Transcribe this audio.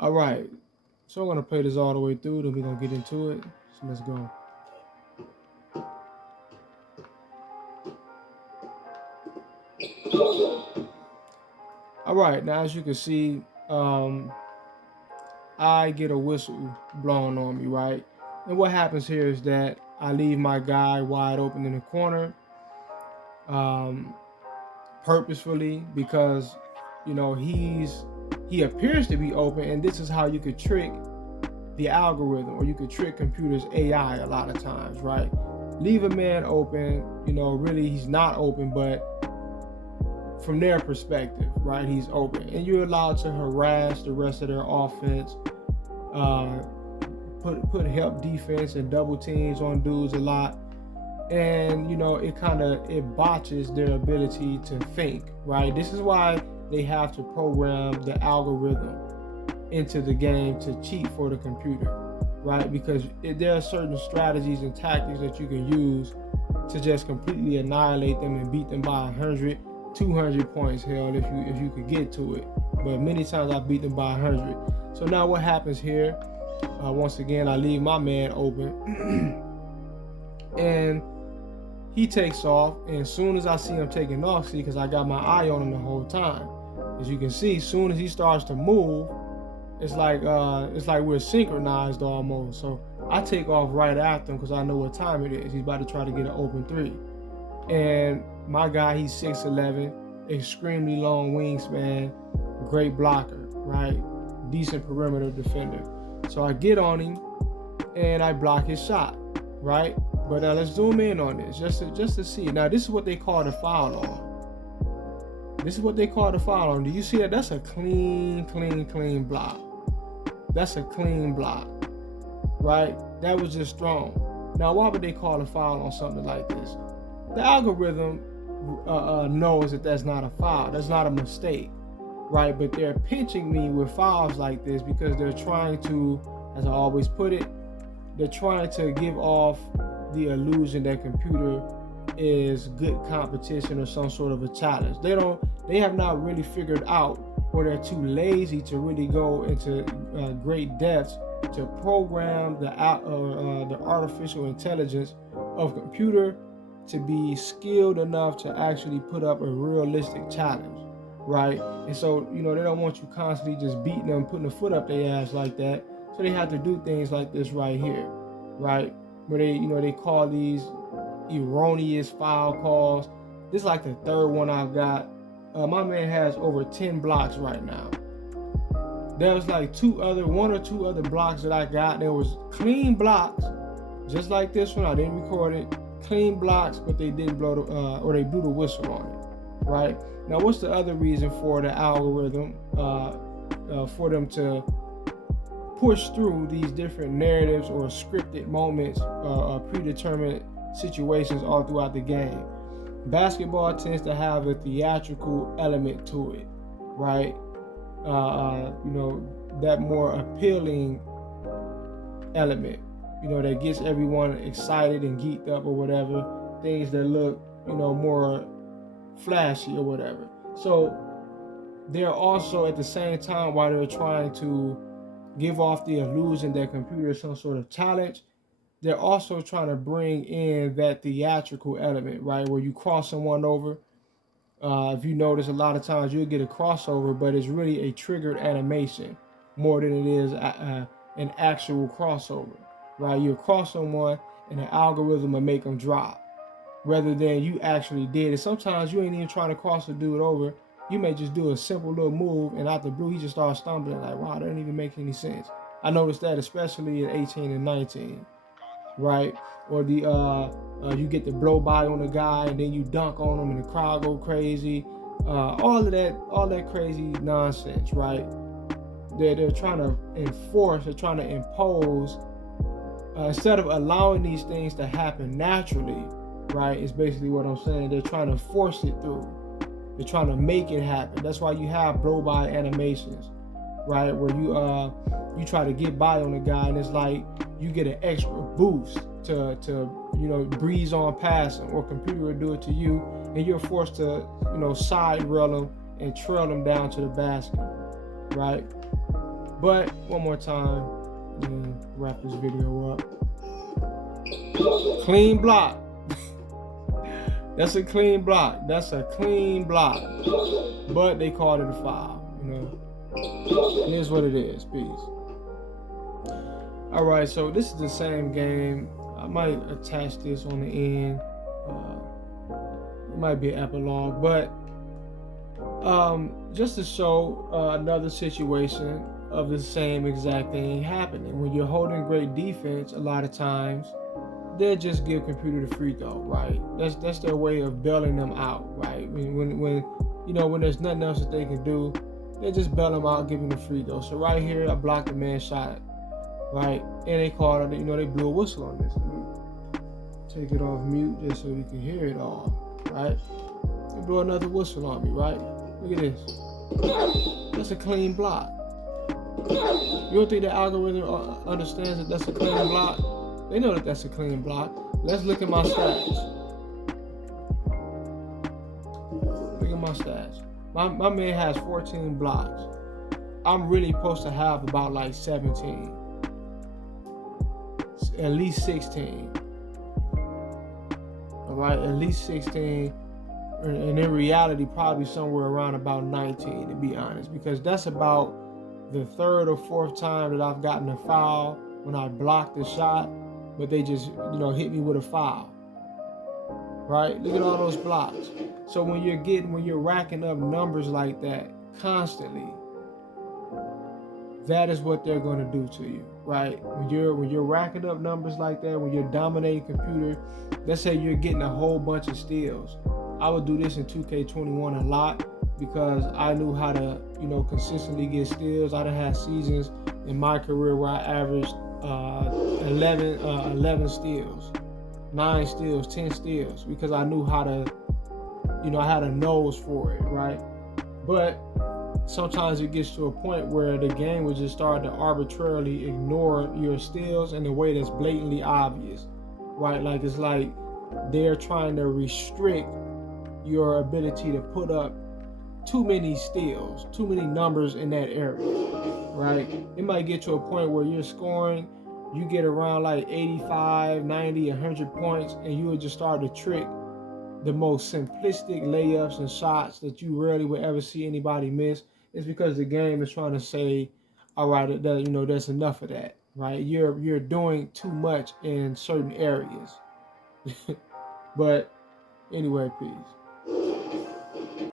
All right. So I'm gonna play this all the way through, then we're gonna get into it. So let's go. All right. Now, as you can see, I get a whistle blown on me, right? And what happens here is that I leave my guy wide open in the corner, um, purposefully because he appears to be open, and this is how you could trick the algorithm, or you could trick computers AI a lot of times, right? Leave a man open, really he's not open, but from their perspective, right, he's open, and you're allowed to harass the rest of their offense, uh, put help defense and double teams on dudes a lot, and it botches their ability to think, right? This is why they have to program the algorithm into the game to cheat for the computer, right? Because there are certain strategies and tactics that you can use to just completely annihilate them and beat them by 100, 200 points, hell, if you could get to it. But many times I beat them by 100. So now what happens here? Once again, I leave my man open, and he takes off. And as soon as I see him taking off, see, because I got my eye on him the whole time, as you can see, as soon as he starts to move, it's like we're synchronized almost. So I take off right after him because I know what time it is. He's about to try to get an open three, and my guy, he's 6'11", extremely long wingspan, great blocker, right? Decent perimeter defender. So I get on him and I block his shot, right? But let's zoom in on this just to see. Now this is what they call the foul on. This is what they call the foul on. Do you see that? That's a clean block. That's a clean block, right? That was just thrown. Now, why would they call a foul on something like this? The algorithm knows that that's not a foul. That's not a mistake, right? But they're pinching me with fouls like this because they're trying to, as I always put it, they're trying to give off the illusion that computer is good competition or some sort of a challenge. They have not really figured out, or they're too lazy to really go into great depths to program the artificial intelligence of computer to be skilled enough to actually put up a realistic challenge, right? And so, they don't want you constantly just beating them, putting a foot up their ass like that. So they have to do things like this right here, right? Where they call these erroneous foul calls. This is like the third one I've got. My man has over 10 blocks right now. There was like one or two other blocks that I got. There was clean blocks, just like this one. I didn't record it. Clean blocks, but they didn't blow or they blew the whistle on it, right? Now, what's the other reason for the algorithm for them to push through these different narratives or scripted moments, predetermined situations all throughout the game? Basketball tends to have a theatrical element to it, right? That more appealing element, that gets everyone excited and geeked up or whatever, things that look, more flashy or whatever. So they're also at the same time, while they're trying to give off the illusion that computer is some sort of challenge, they're also trying to bring in that theatrical element, right? Where you cross someone over. If you notice, a lot of times you'll get a crossover, but it's really a triggered animation more than it is an actual crossover, right? You'll cross someone and the algorithm will make them drop rather than you actually did it. Sometimes you ain't even trying to cross a dude over. You may just do a simple little move, and out the blue, he just starts stumbling like, wow, that doesn't even make any sense. I noticed that especially at 18 and 19. Right? Or you get the blow by on the guy and then you dunk on him and the crowd go crazy. All that crazy nonsense, right? They're trying to enforce, they're trying to impose, instead of allowing these things to happen naturally, right? It's basically what I'm saying. They're trying to force it through. They're trying to make it happen. That's why you have blow by animations, right? Where you try to get by on the guy and it's like you get an extra boost to breeze on past him, or computer will do it to you and you're forced to side rail him and trail him down to the basket, right? But one more time, and wrap this video up. Clean block. That's a clean block. That's a clean block. But they called it a foul, you know. It is what it is. Peace. All right, so this is the same game. I might attach this on the end. It might be an epilogue, but just to show another situation of the same exact thing happening. When you're holding great defense, a lot of times they'll just give computer the free throw, right? That's their way of bailing them out, right? When you know, when there's nothing else that they can do, they just bail them out, giving the free throw. So right here, I blocked the man's shot, right? And they called it, you know, they blew a whistle on this. Let me take it off mute just so you can hear it all, right? They blew another whistle on me, right? Look at this. That's a clean block. You don't think the algorithm understands that that's a clean block? They know that that's a clean block. Let's look at my stats. Look at my stats. My man has 14 blocks. I'm really supposed to have about like 17. At least 16. All right, at least 16. And in reality, probably somewhere around about 19, to be honest, because that's about the third or fourth time that I've gotten a foul when I blocked the shot, but they just, you know, hit me with a foul. Right? Look at all those blocks. So when you're racking up numbers like that constantly, that is what they're going to do to you, right? When you're racking up numbers like that, when you're dominating computer, let's say you're getting a whole bunch of steals. I would do this in 2K21 a lot because I knew how to, you know, consistently get steals. I done had seasons in my career where I averaged 11 steals, 9 steals, 10 steals, because I knew how to, you know, I had a nose for it, right? But sometimes it gets to a point where the game will just start to arbitrarily ignore your steals in a way that's blatantly obvious, right? Like it's like they're trying to restrict your ability to put up too many steals, too many numbers in that area, right? It might get to a point where you're scoring, you get around like 85, 90, 100 points, and you would just start to trick the most simplistic layups and shots that you rarely would ever see anybody miss. It's because the game is trying to say, all right, you know, there's enough of that, right? You're doing too much in certain areas. But anyway, peace.